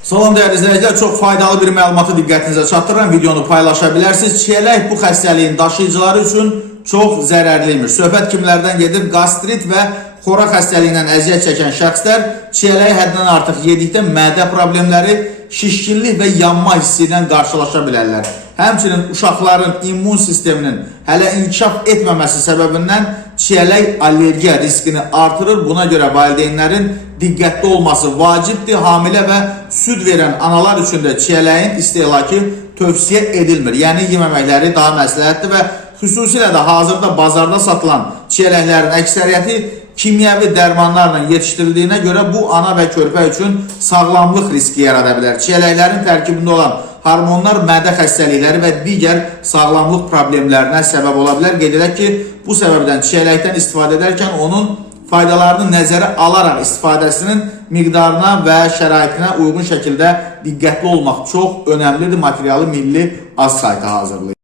Salam dəyərli izləyicilər, çox faydalı bir məlumatı diqqətinizə çatdırıram, videonu paylaşa bilərsiniz. Çiyələk bu xəstəliyin daşıyıcıları üçün çox zərərliymiş. Söhbət kimlərdən gedir? Qastrit və xoraq xəstəliyindən əziyyət çəkən şəxslər çiyələyi həddindən artıq yedikdə mədə problemləri, şişkinlik və yanma hissi ilə qarşılaşa bilərlər. Həmçinin uşaqların immun sisteminin hələ inkişaf etməməsi səbəbindən çiyələk allergiya riskini artırır. Buna görə valideynlərin diqqətli olması vacibdir. Hamilə və süd verən analar üçün də çiyələyin istehlakı tövsiyə edilmir. Yəni yeməməkləri daha məsləhətdir və xüsusilə də hazırda bazarda satılan çiyələklərin əksəriyyəti kimyəvi dərmanlarla yetişdirildiyinə görə bu ana və körpə üçün sağlamlıq riski yarada bilər. Çiyələklərin tərkibində olan hormonlar mədə xəstəlikləri və digər sağlamlıq problemlərinə səbəb ola bilər. Qeyd edək ki, bu səbəbdən çiyələkdən istifadə edərkən onun faydalarını nəzərə alaraq istifadəsinin miqdarına və şəraitinə uyğun şəkildə diqqətli olmaq çox önəmlidir. Materialı Milli Az saytı hazırlayır.